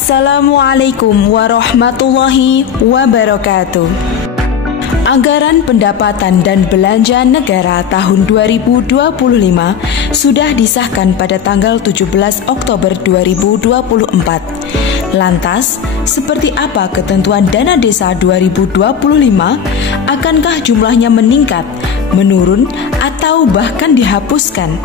Assalamualaikum warahmatullahi wabarakatuh. Anggaran pendapatan dan belanja negara tahun 2025 sudah disahkan pada tanggal 17 Oktober 2024. Lantas, seperti apa ketentuan dana desa 2025? Akankah jumlahnya meningkat, menurun, atau bahkan dihapuskan?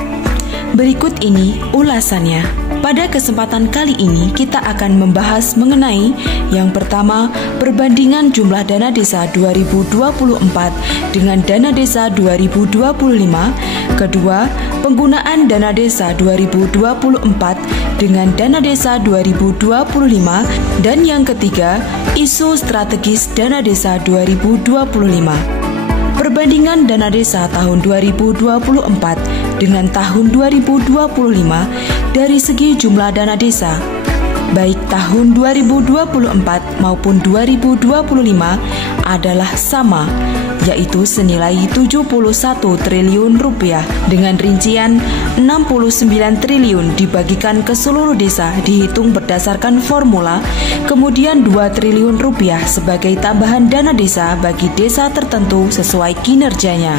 Berikut ini ulasannya. Pada kesempatan kali ini kita akan membahas mengenai yang pertama, perbandingan jumlah dana desa 2024 dengan dana desa 2025, kedua, penggunaan dana desa 2024 dengan dana desa 2025, dan yang ketiga, isu strategis dana desa 2025. Perbandingan dana desa tahun 2024 dengan tahun 2025 dari segi jumlah dana desa, baik tahun 2024 maupun 2025 adalah sama, yaitu senilai 71 triliun rupiah dengan rincian 69 triliun dibagikan ke seluruh desa dihitung berdasarkan formula, kemudian 2 triliun rupiah sebagai tambahan dana desa bagi desa tertentu sesuai kinerjanya.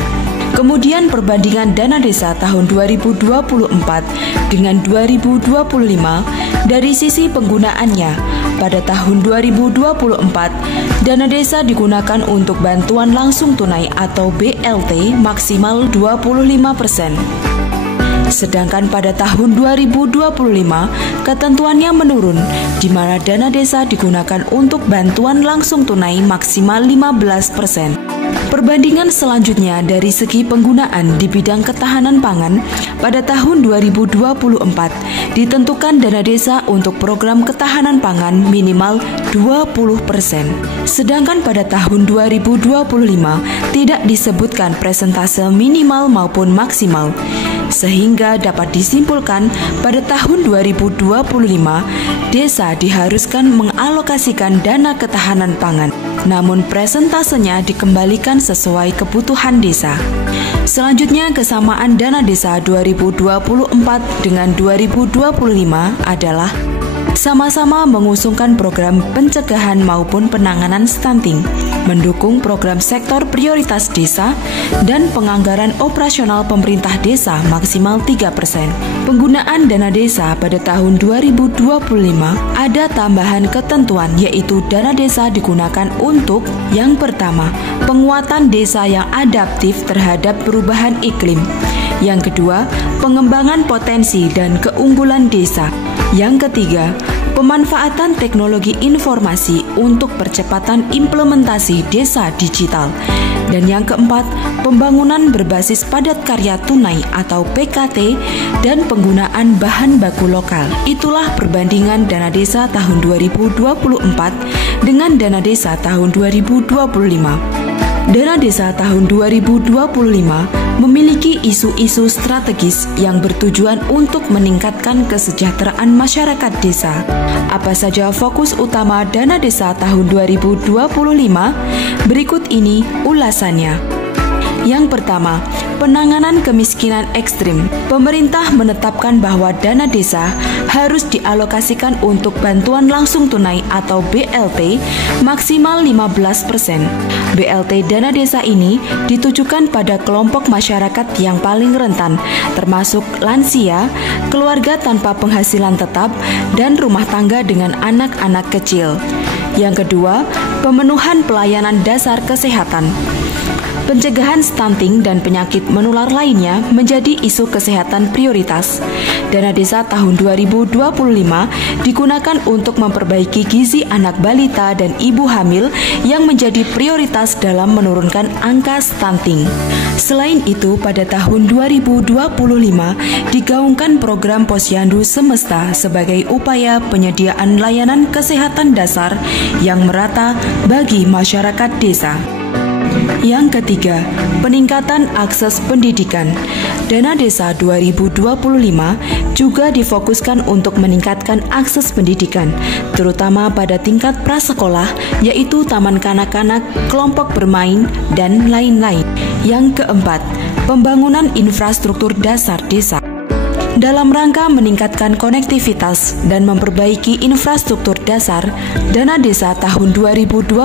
Kemudian perbandingan dana desa tahun 2024 dengan 2025 dari sisi penggunaannya. Pada tahun 2024, dana desa digunakan untuk bantuan langsung tunai atau BLT maksimal 25%. Sedangkan pada tahun 2025, ketentuannya menurun, di mana dana desa digunakan untuk bantuan langsung tunai maksimal 15%. Perbandingan selanjutnya dari segi penggunaan di bidang ketahanan pangan, pada tahun 2024 ditentukan dana desa untuk program ketahanan pangan minimal 20%. Sedangkan pada tahun 2025 tidak disebutkan persentase minimal maupun maksimal. Sehingga dapat disimpulkan pada tahun 2025 desa diharuskan mengalokasikan dana ketahanan pangan, namun presentasenya dikembalikan sesuai kebutuhan desa. Selanjutnya, kesamaan dana desa 2024 dengan 2025 adalah sama-sama mengusungkan program pencegahan maupun penanganan stunting, mendukung program sektor prioritas desa, dan penganggaran operasional pemerintah desa maksimal 3%. Penggunaan dana desa pada tahun 2025 ada tambahan ketentuan, yaitu dana desa digunakan untuk yang pertama, penguatan desa yang adaptif terhadap perubahan iklim. Yang kedua, pengembangan potensi dan keunggulan desa. Yang ketiga, pemanfaatan teknologi informasi untuk percepatan implementasi desa digital. Dan yang keempat, pembangunan berbasis padat karya tunai atau PKT dan penggunaan bahan baku lokal. Itulah perbandingan dana desa tahun 2024 dengan dana desa tahun 2025. Dana desa tahun 2025 memiliki isu-isu strategis yang bertujuan untuk meningkatkan kesejahteraan masyarakat desa. Apa saja fokus utama dana desa tahun 2025? Berikut ini ulasannya. Yang pertama, penanganan kemiskinan ekstrim. Pemerintah menetapkan bahwa dana desa harus dialokasikan untuk bantuan langsung tunai atau BLT maksimal 15%. BLT dana desa ini ditujukan pada kelompok masyarakat yang paling rentan, termasuk lansia, keluarga tanpa penghasilan tetap, dan rumah tangga dengan anak-anak kecil. Yang kedua, pemenuhan pelayanan dasar kesehatan. Pencegahan stunting dan penyakit menular lainnya menjadi isu kesehatan prioritas. Dana desa tahun 2025 digunakan untuk memperbaiki gizi anak balita dan ibu hamil yang menjadi prioritas dalam menurunkan angka stunting. Selain itu, pada tahun 2025 digaungkan program Posyandu Semesta sebagai upaya penyediaan layanan kesehatan dasar yang merata bagi masyarakat desa. Yang ketiga, peningkatan akses pendidikan. Dana desa 2025 juga difokuskan untuk meningkatkan akses pendidikan, terutama pada tingkat prasekolah, yaitu taman kanak-kanak, kelompok bermain, dan lain-lain. Yang keempat, pembangunan infrastruktur dasar desa. Dalam rangka meningkatkan konektivitas dan memperbaiki infrastruktur dasar, dana desa tahun 2025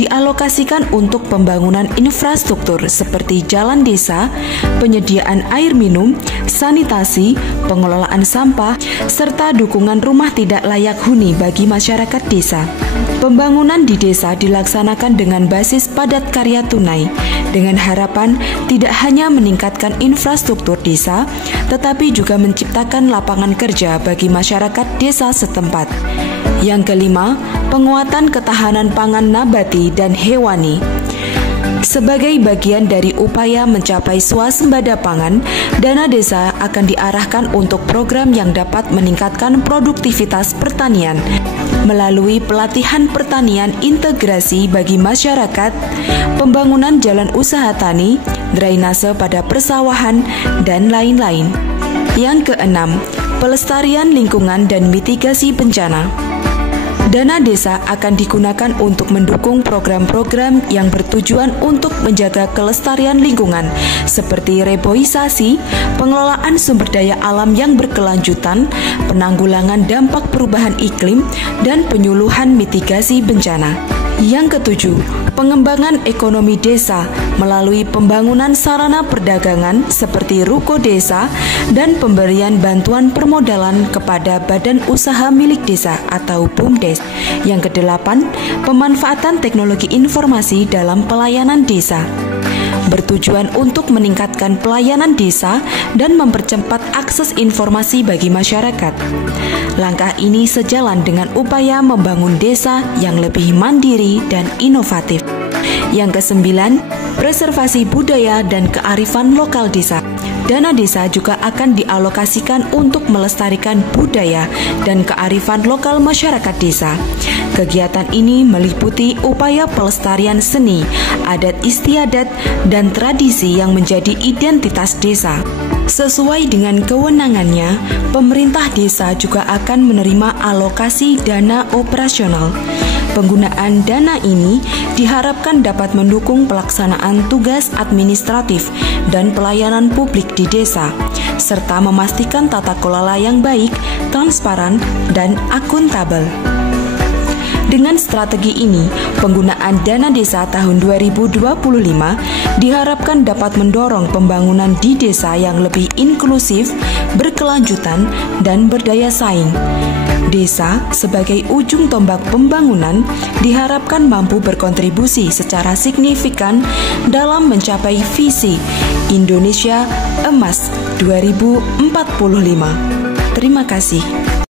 dialokasikan untuk pembangunan infrastruktur seperti jalan desa, penyediaan air minum, sanitasi, pengelolaan sampah, serta dukungan rumah tidak layak huni bagi masyarakat desa. Pembangunan di desa dilaksanakan dengan basis padat karya tunai, dengan harapan tidak hanya meningkatkan infrastruktur desa, tetapi juga menciptakan lapangan kerja bagi masyarakat desa setempat. Yang kelima, penguatan ketahanan pangan nabati dan hewani. Sebagai bagian dari upaya mencapai swasembada pangan, dana desa akan diarahkan untuk program yang dapat meningkatkan produktivitas pertanian melalui pelatihan pertanian integrasi bagi masyarakat, pembangunan jalan usaha tani, drainase pada persawahan, dan lain-lain. Yang keenam, pelestarian lingkungan dan mitigasi bencana. Dana desa akan digunakan untuk mendukung program-program yang bertujuan untuk menjaga kelestarian lingkungan seperti reboisasi, pengelolaan sumber daya alam yang berkelanjutan, penanggulangan dampak perubahan iklim, dan penyuluhan mitigasi bencana. Yang ketujuh, pengembangan ekonomi desa melalui pembangunan sarana perdagangan seperti ruko desa dan pemberian bantuan permodalan kepada badan usaha milik desa atau BUMDes. Yang kedelapan, pemanfaatan teknologi informasi dalam pelayanan desa, bertujuan untuk meningkatkan pelayanan desa dan mempercepat akses informasi bagi masyarakat. Langkah ini sejalan dengan upaya membangun desa yang lebih mandiri dan inovatif. Yang kesembilan, preservasi budaya dan kearifan lokal desa. Dana desa juga akan dialokasikan untuk melestarikan budaya dan kearifan lokal masyarakat desa. Kegiatan ini meliputi upaya pelestarian seni, adat istiadat, dan tradisi yang menjadi identitas desa. Sesuai dengan kewenangannya, pemerintah desa juga akan menerima alokasi dana operasional. Penggunaan dana ini diharapkan dapat mendukung pelaksanaan tugas administratif dan pelayanan publik di desa, serta memastikan tata kelola yang baik, transparan, dan akuntabel. Dengan strategi ini, penggunaan dana desa tahun 2025 diharapkan dapat mendorong pembangunan di desa yang lebih inklusif, berkelanjutan, dan berdaya saing. Desa sebagai ujung tombak pembangunan diharapkan mampu berkontribusi secara signifikan dalam mencapai visi Indonesia Emas 2045. Terima kasih.